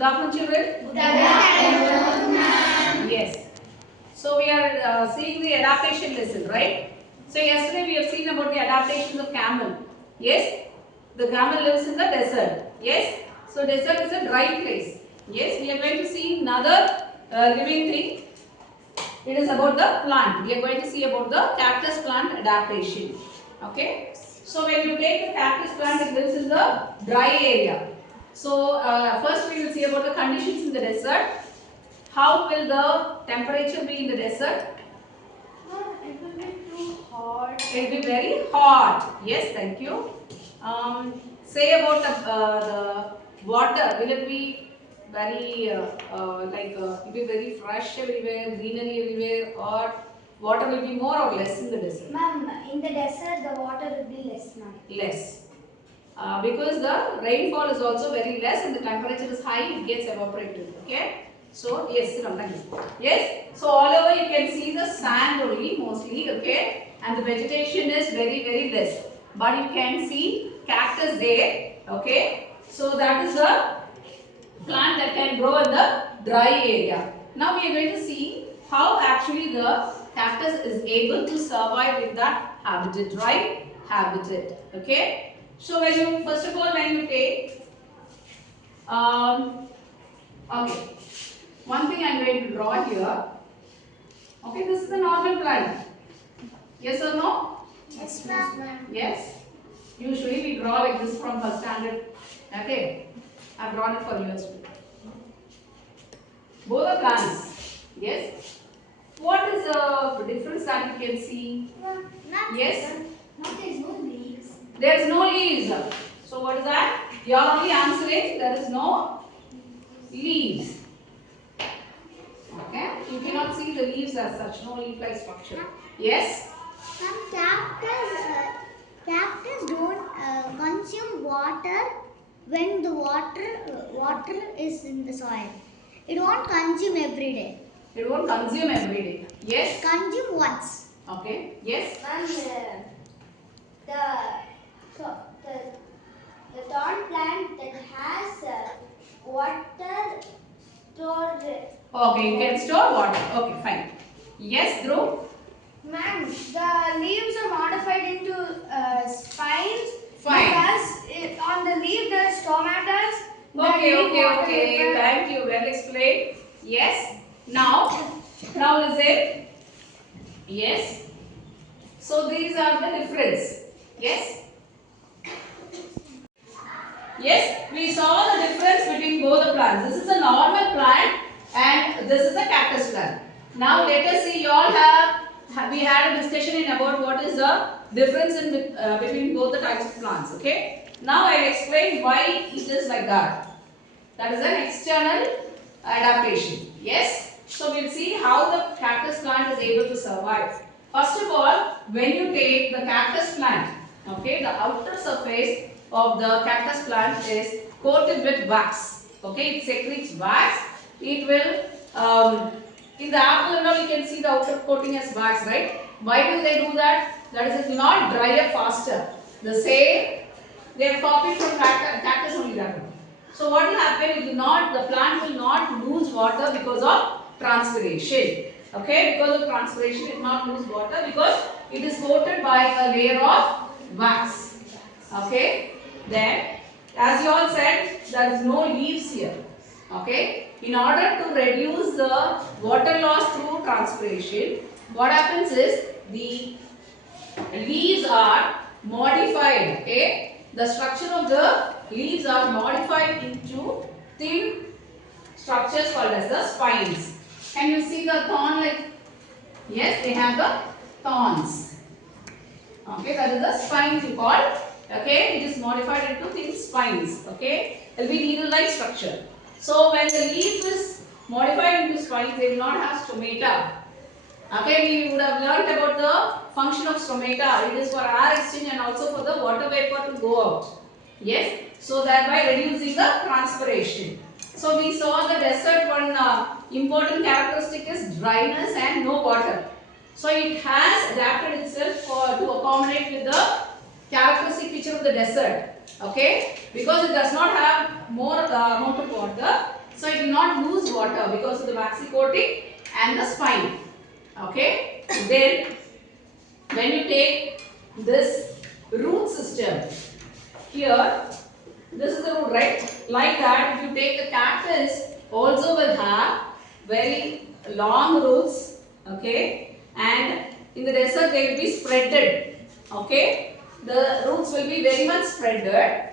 Good afternoon, children. Good afternoon, ma'am. Yes. So we are seeing the adaptation lesson, right? So yesterday we have seen about the adaptations of camel. Yes. The camel lives in the desert. Yes. So desert is a dry place. Yes. We are going to see another living thing. It is about the plant. We are going to see about the cactus plant adaptation. Okay. So when you take the cactus plant, it lives in the dry area. So first we will see about the conditions in the desert. How will the temperature be in the desert? It will be too hot. It will be very hot. Yes, thank you. Say about the water. Will it be very it will be very fresh everywhere, greenery everywhere, or water will be more or less in the desert? Ma'am, in the desert the water will be less, ma'am. Less. Because the rainfall is also very less and the temperature is high, it gets evaporated. Okay. So yes, yes. So all over you can see the sand only mostly. Okay. And the vegetation is very less. But you can see cactus there. Okay. So that is the plant that can grow in the dry area. Now we are going to see how actually the cactus is able to survive in that habitat, dry habitat. Okay. So when you first of all when you take okay, one thing I am going to draw here. Okay, this is a normal plant. Yes or no? Yes, ma'am. Yes. Usually we draw like this from first standard. Okay, I have drawn it for you as well. Both are plants. Yes. What is the difference that you can see? Yes. Now there is no leaves. There is no leaves. So what is that? You are only answering there is no leaves. Okay. You cannot see the leaves as such. No leaf-like structure. Yes. Some cactus don't consume water when the water is in the soil. It won't consume every day. It won't consume every day. Yes. Consume once. Okay. Yes. And the thorn plant that has water stored. Okay. You can store water. Okay. Fine. Yes, Dhruv. Ma'am, the leaves are modified into spines. Fine. Because on the leaf there is tomatoes. Okay. Thank you. Well explained. Yes. Now listen. Yes. So these are the difference. Yes. Yes. We saw the difference between both the plants. This is a normal plant and this is a cactus plant. Now let us see. You all we had a discussion in about what is the difference in between both the types of plants. Okay. Now I will explain why it is like that. That is an external adaptation. Yes. So we will see how the cactus plant is able to survive. First of all, when you take the cactus plant, okay, the outer surface of the cactus plant is coated with wax. Okay, it secretes wax. It will in the apple and all you can see the outer coating as wax, right? Why do they do that? That is, it will not dry up faster. The same, they have copied from cactus only that one. So what will happen? It will not, the plant will not lose water because of transpiration. Okay, because of transpiration it will not lose water because it is coated by a layer of wax. Okay, then as you all said, there is no leaves here. Okay, in order to reduce the water loss through transpiration, what happens is the leaves are modified. Okay, the structure of the leaves are modified into thin structures called as the spines. Can you see the thorn like? Yes, they have the thorns. Okay, that is the spines you call. Okay, it is modified into thin spines. Okay, it will be needle-like structure. So when the leaf is modified into spines, they will not have stomata. Okay, we would have learnt about the function of stomata. It is for air exchange and also for the water vapor to go out. Yes, so thereby reducing the transpiration. So we saw the desert one important characteristic is dryness and no water. So it has adapted itself to accommodate with the characteristic feature of the desert. Okay, because it does not have more amount of water, so it will not lose water because of the waxy coating and the spine. Okay. Then when you take this root system, here this is the root, right? Like that, if you take the cactus, also will have very long roots. Okay. And in the desert they will be spreaded. Okay. The roots will be very much spreaded.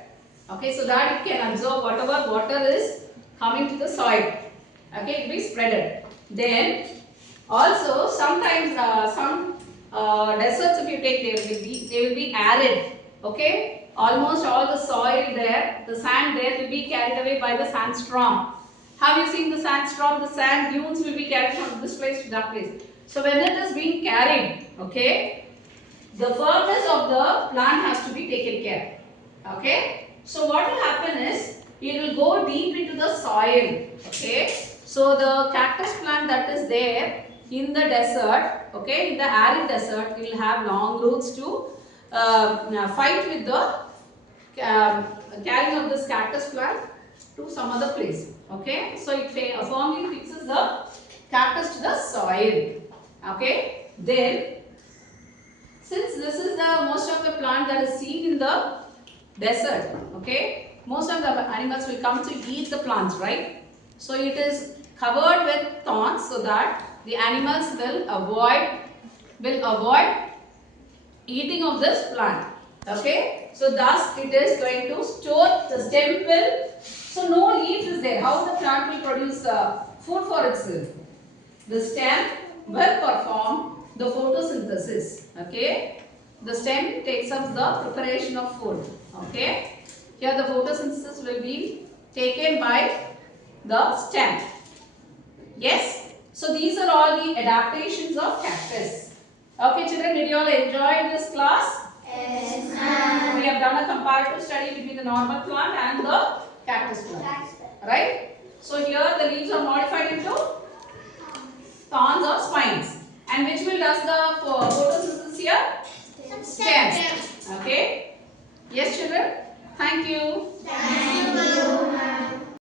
Okay, so that it can absorb whatever water is coming to the soil. Okay, it will be spreaded. Then also sometimes some deserts, if you take, they will be arid. Okay, almost all the soil there, the sand there will be carried away by the sandstorm. Have you seen the sandstorm? The sand dunes will be carried from this place to that place. So when it is being carried, okay, the firmness of the plant has to be taken care. Okay. So what will happen is, it will go deep into the soil. Okay. So the cactus plant that is there in the desert, okay, in the arid desert, it will have long roots to fight with the carrying of this cactus plant to some other place. Okay. So it firmly fixes the cactus to the soil. Okay. Then since this is the most of the plant that is seen in the desert, okay, most of the animals will come to eat the plants, right? So it is covered with thorns so that the animals will avoid eating of this plant. Okay, so thus it is going to store the stem will. So no leaf is there. How the plant will produce food for itself? The stem will perform the photosynthesis. Okay, the stem takes up the preparation of food. Okay, here the photosynthesis will be taken by the stem. Yes, so these are all the adaptations of cactus. Okay, children, did you all enjoy this class? Yes, ma'am. We have done a comparative study between the normal plant and the cactus plant. Right?